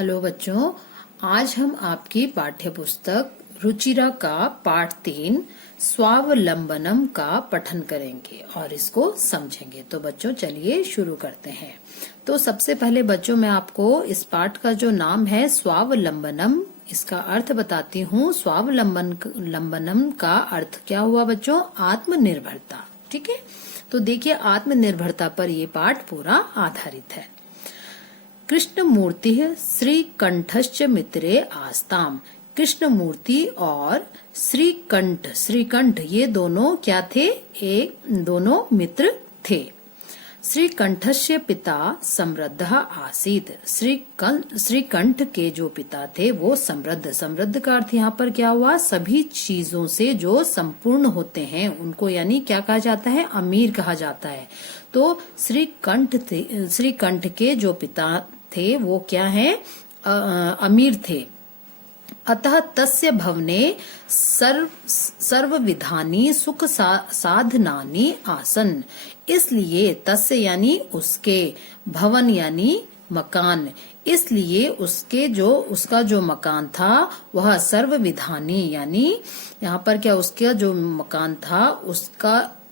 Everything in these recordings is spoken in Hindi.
हेलो बच्चों, आज हम आपकी पाठ्य पुस्तक रुचिरा का पाठ 3 स्वावलंबनम का पठन करेंगे और इसको समझेंगे। तो बच्चों चलिए शुरू करते हैं। तो सबसे पहले बच्चों मैं आपको इस पाठ का जो नाम है स्वावलंबनम, इसका अर्थ बताती हूँ। स्वावलंबनम का अर्थ क्या हुआ बच्चों? आत्मनिर्भरता। ठीक है, तो देखिए आत्मनिर्भरता पर ये पाठ पूरा आधारित है। कृष्णमूर्ति श्रीकंठश्च मित्रे आस्ताम। कृष्णमूर्ति और श्रीकंठ ये दोनों क्या थे? दोनों मित्र थे। श्रीकंठस्य पिता समृद्ध आसीत। श्रीकंठ के जो पिता थे वो समृद्ध का अर्थ यहाँ पर क्या हुआ? सभी चीजों से जो संपूर्ण होते हैं उनको यानी क्या कहा जाता है? अमीर कहा जाता है। तो श्रीकंठ के जो पिता थे वो क्या है? अमीर थे। अतः तस्य भवने सर्वविधानि सुख साधनानि आसन। इसलिए तस्य यानी उसके, भवन यानी मकान, इसलिए उसका जो मकान था वह सर्वविधानी यानी यहाँ पर क्या उसका जो मकान था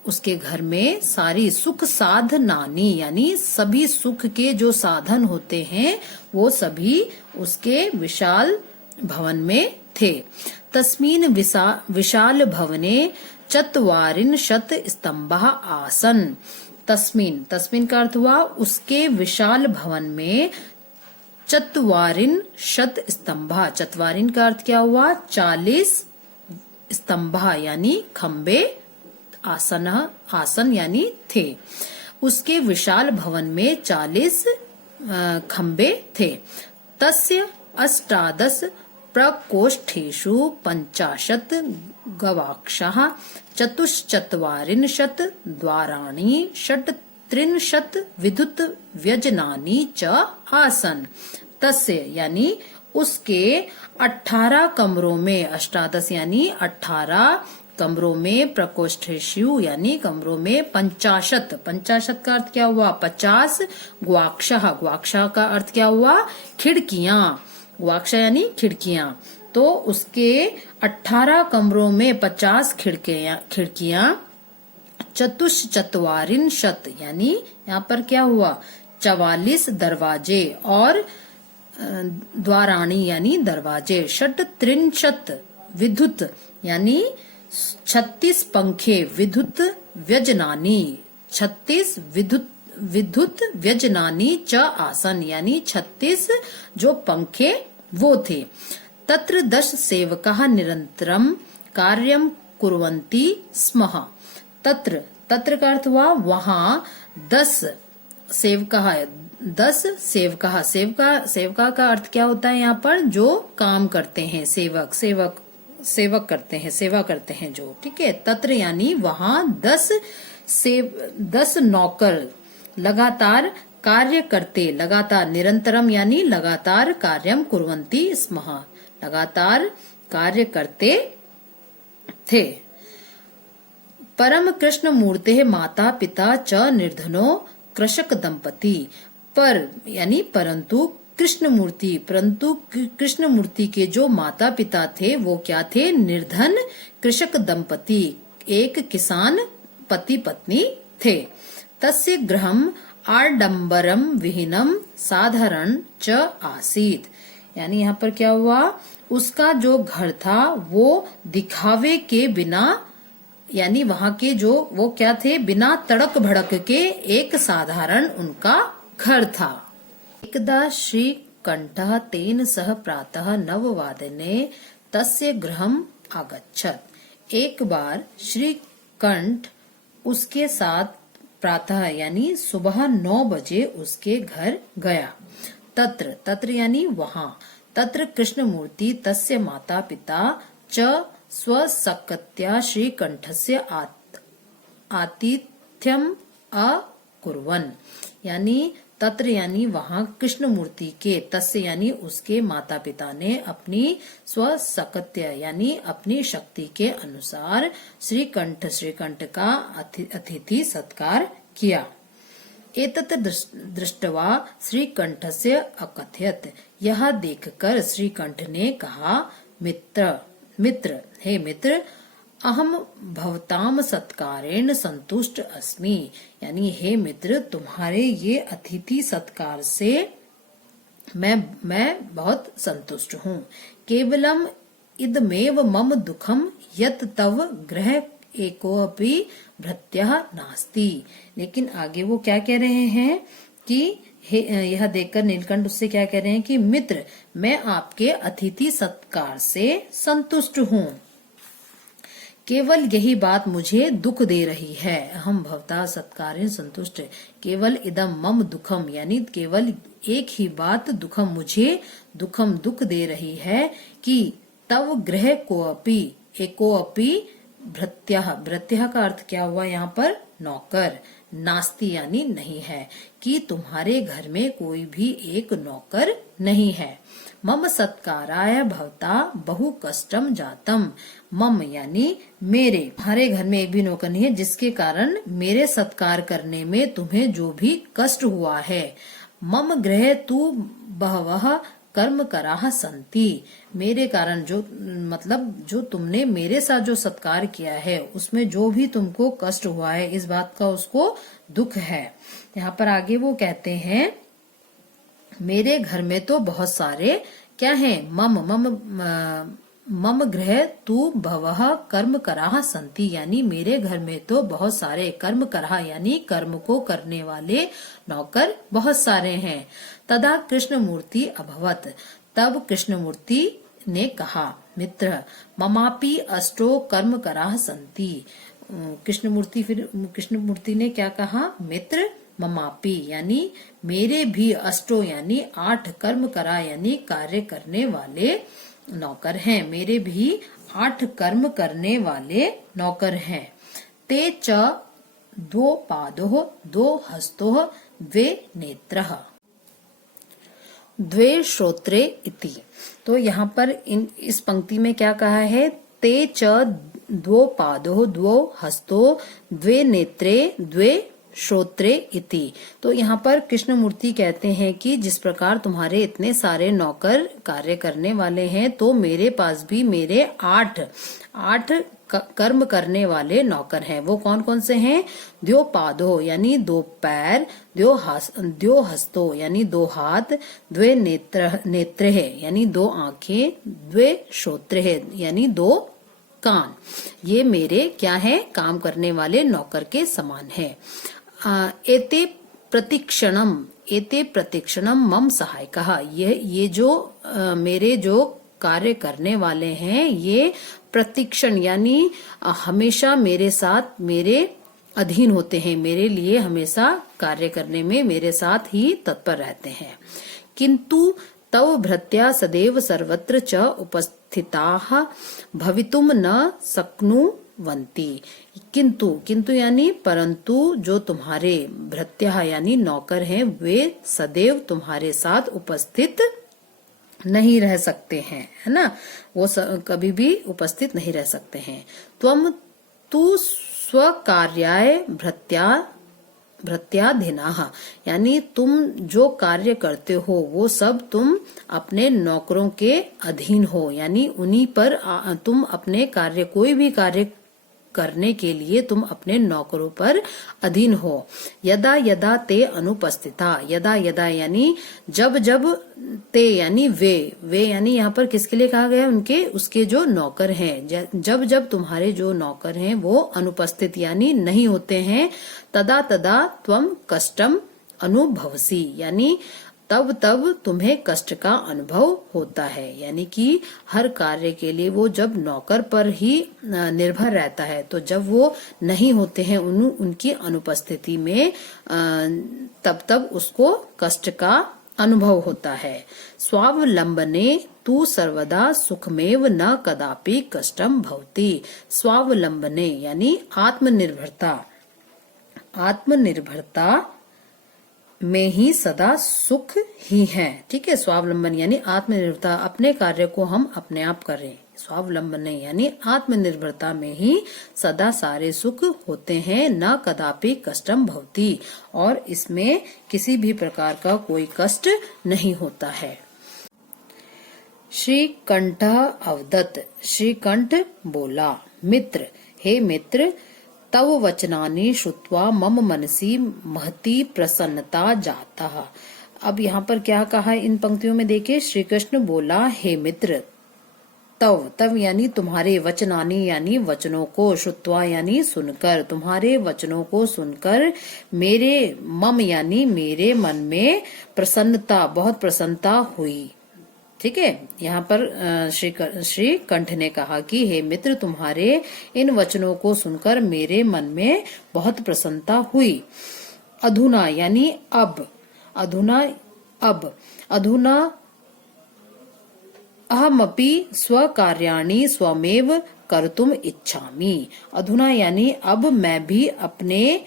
उसके घर में सारी सुख साधनानी यानी सभी सुख के जो साधन होते हैं वो सभी उसके विशाल भवन में थे। तस्मीन विशाल भवने चत्वारिंशत् स्तंभः आसन। तस्मीन का अर्थ हुआ उसके विशाल भवन में चत्वारिंशत् स्तंभः। चत्वारिन का अर्थ क्या हुआ? 40 स्तंभः यानी खम्बे, आसन यानी थे। उसके विशाल भवन में 40 खम्बे थे। तस्य 18 प्रकोष्ठेषु 50 गवाक्षाः, 44 द्वाराणि, 36 विद्युत व्यजनानि च आसन। तस्य यानी उसके 18 कमरों में, 18 यानी 18 कमरों में, प्रकोष्ठेषु यानी कमरों में 50 का अर्थ क्या हुआ? 50। ग्वाक्षा का अर्थ क्या हुआ? खिड़कियां। ग्वाक्षा यानी खिड़कियां। तो उसके 18 कमरों में 50 खिड़कियां, 44 यानी यहाँ पर क्या हुआ? 44 दरवाजे और द्वाराणी यानी दरवाजे, 36 विद्युत यानी 36 पंखे, विद्युत व्यजनानी 36 विद्युत व्यजनानी च आसन यानी 36 जो पंखे वो थे। तत्र 10 सेवकाः निरंतरम कार्यम कुर्वन्ति स्मः। तत्र का अर्थ हुआ वहाँ 10 सेवका का अर्थ क्या होता है? यहाँ पर जो काम करते हैं, सेवक करते हैं, सेवा करते हैं जो। ठीक है, तत्र यानी वहाँ 10 नौकर लगातार कार्य करते, लगातार, निरंतरम यानी लगातार, कार्यम कुर्वन्ति स्मः लगातार कार्य करते थे। परम कृष्ण मूर्ते माता पिता च निर्धनो कृषक दंपति। पर यानी परंतु कृष्णमूर्ति के जो माता पिता थे वो क्या थे? निर्धन कृषक दंपति, एक किसान पति पत्नी थे। तस्य गृहम आडंबरम विहीनम साधारण च आसीत। यानी यहाँ पर क्या हुआ? उसका जो घर था वो दिखावे के बिना, यानी वहाँ के जो वो क्या थे? बिना तड़क भड़क के एक साधारण उनका घर था। एकदा श्रीकंठः तेन सह प्रातः 9 तस्य गृहम् आगच्छत्। एक बार श्रीकंठ उसके साथ प्रातः यानी सुबह 9 बजे उसके घर गया। तत्र यानी वहाँ। तत्र कृष्णमूर्ति तस्य माता पिता च स्वसखत्या श्रीकंठस्य आतिथ्यम अकुर्वन्। यानी तत्र यानी वहाँ कृष्णमूर्ति के, तस्य यानी उसके माता पिता ने अपनी स्वसखत्य यानी अपनी शक्ति के अनुसार श्रीकंठ का अतिथि सत्कार किया। एतत् दृष्ट्वा श्रीकंठस्य अकथयत्। यह देखकर श्रीकंठ ने कहा, मित्र, हे मित्र, अहम भवताम सत्कारेण संतुष्ट अस्मि। यानी हे मित्र, तुम्हारे ये अतिथि सत्कार से मैं बहुत संतुष्ट हूँ। केवलम इदमेव मम दुखम यत् तव गृह एकोऽपि भृत्यः नास्ति। लेकिन आगे वो क्या कह रहे हैं कि यह देखकर नीलकंठ उससे क्या कह रहे हैं कि मित्र, मैं आपके अतिथि सत्कार से संतुष्ट हूँ, केवल यही बात मुझे दुख दे रही है। हम भवता सत्कारेण संतुष्ट, केवल इदम मम दुखम, यानी केवल एक ही बात दुखम, मुझे दुख दे रही है कि तव गृह कोऽपि, एकोऽपि भृत्यः, भृत्यः का अर्थ क्या हुआ यहाँ पर, नौकर, नास्ति यानी नहीं है, कि तुम्हारे घर में कोई भी एक नौकर नहीं है। मम सत्काराय भवता बहु कष्टम जातम। मम यानी मेरे, तुम्हारे घर में एक भी नौकर नहीं है, जिसके कारण मेरे सत्कार करने में तुम्हें जो भी कष्ट हुआ है। मम गृहे तु बहवः कर्म कराह संति। मेरे कारण जो, मतलब जो तुमने मेरे साथ जो सत्कार किया है उसमें जो भी तुमको कष्ट हुआ है, इस बात का उसको दुख है। यहाँ पर आगे वो कहते हैं, मेरे घर में तो बहुत सारे क्या हैं, मम गृह तु बहवः कर्म कराह संति। यानी मेरे घर में तो बहुत सारे कर्म कराह यानी कर्म को करने वाले नौकर बहुत सारे हैं। तदा कृष्णमूर्ति अभवत। तब कृष्णमूर्ति ने कहा, मित्र, ममापि अष्टो कर्म कराह संति। कृष्णमूर्ति ने क्या कहा, मित्र, ममापि यानी मेरे भी अष्टो यानी 8 कर्म करा यानी कार्य करने वाले नौकर हैं, मेरे भी 8 कर्म करने वाले नौकर हैं। ते च 2 पादोः 2 हस्तोः 2 नेत्रः 2 श्रोत्रे इति। तो यहाँ पर इस पंक्ति में क्या कहा है, ते च 2 पादोः 2 हस्तोः 2 नेत्रे 2 श्रोत्रे इति। तो यहाँ पर कृष्णमूर्ति कहते हैं कि जिस प्रकार तुम्हारे इतने सारे नौकर कार्य करने वाले हैं, तो मेरे पास भी मेरे 8 कर्म करने वाले नौकर हैं। वो कौन कौन से हैं, 2 पादो यानी 2 पैर, 2 हस्तो यानी 2 हाथ, 2 नेत्र है यानी 2 आंखें, 2 श्रोत्र है यानी 2 कान। ये मेरे क्या है, काम करने वाले नौकर के समान है। एते प्रतिक्षणम मम सहायकः। ये जो मेरे जो कार्य करने वाले हैं, ये प्रतिक्षण यानी हमेशा मेरे साथ मेरे अधीन होते हैं, मेरे लिए हमेशा कार्य करने में मेरे साथ ही तत्पर रहते हैं। किंतु तव भृत्या सदैव सर्वत्र च उपस्थिताः भवितुम न शक्नुवन्ति। किंतु यानी परंतु जो तुम्हारे भृत्या यानी नौकर हैं, वे सदैव तुम्हारे साथ उपस्थित नहीं रह सकते हैं, है ना, वो कभी भी उपस्थित नहीं रह सकते हैं। तु स्वकार्याय भृत्याधीनाः यानी तुम जो कार्य करते हो वो सब तुम अपने नौकरों के अधीन हो, यानी उन्हीं पर तुम अपने कार्य, कोई भी कार्य करने के लिए तुम अपने नौकरों पर अधीन हो। यदा यदा ते अनुपस्थिता, यदा यानी जब ते यानी वे यानी यहाँ पर किसके लिए कहा गया, उनके उसके जो नौकर हैं, जब तुम्हारे जो नौकर हैं वो अनुपस्थित यानी नहीं होते हैं, तदा त्वम कष्टम अनुभवसी यानी तब तुम्हें कष्ट का अनुभव होता है। यानी कि हर कार्य के लिए वो जब नौकर पर ही निर्भर रहता है, तो जब वो नहीं होते हैं उनकी अनुपस्थिति में, तब उसको कष्ट का अनुभव होता है। स्वावलंबने तू सर्वदा सुखमेव न कदापि कष्टम भवति। स्वावलंबने यानी आत्मनिर्भरता में ही सदा सुख ही है। ठीक है, स्वावलंबन यानी आत्मनिर्भरता, अपने कार्य को हम अपने आप करें, स्वावलंबन यानी आत्मनिर्भरता में ही सदा सारे सुख होते हैं, न कदापि कष्टम भवति, और इसमें किसी भी प्रकार का कोई कष्ट नहीं होता है। श्रीकंठ अवदत्, श्रीकंठ बोला, मित्र, हे मित्र, तव वचनानि श्रुत्वा मम मनसि महती प्रसन्नता जाता। अब यहाँ पर क्या कहा इन पंक्तियों में देखिए, श्री कृष्ण बोला, हे मित्र, तव, तव यानी तुम्हारे, वचनानि यानी वचनों को, श्रुत्वा यानी सुनकर, तुम्हारे वचनों को सुनकर, मेरे, मम यानी मेरे मन में प्रसन्नता, बहुत प्रसन्नता हुई। ठीक है, यहाँ पर श्री कंठ ने कहा कि हे मित्र, तुम्हारे इन वचनों को सुनकर मेरे मन में बहुत प्रसन्नता हुई। अधुना यानी अब, अधुना अब, अधुना अहमपि स्वकार्याणि स्वमेव कर्तुम इच्छामि। अधुना यानी अब मैं भी अपने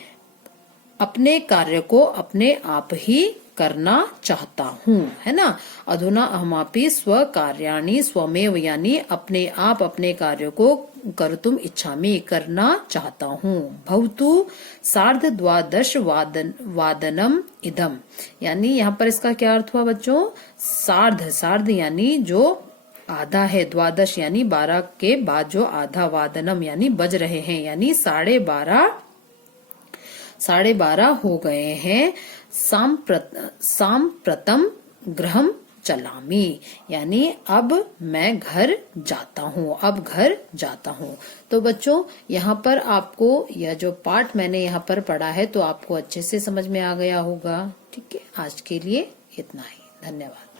कार्य को अपने आप ही करना चाहता हूँ, है ना। अधुना अहमपि स्वकार्याणि स्वमेव यानी अपने आप अपने कार्य को कर्तुम इच्छामि करना चाहता हूँ। भवतु 12:30 वादनम इदम, यानी यहाँ पर इसका क्या अर्थ हुआ बच्चों, सार्ध यानी जो आधा है, 12 यानी 12 के बाद जो आधा, वादनम यानी बज रहे हैं, यानी 12:30 हो गए हैं। सांप्रतम गृहम चलामी, यानी अब मैं घर जाता हूँ, अब घर जाता हूँ। तो बच्चों यहाँ पर आपको यह जो पाठ मैंने यहाँ पर पढ़ा है तो आपको अच्छे से समझ में आ गया होगा। ठीक है, आज के लिए इतना ही, धन्यवाद।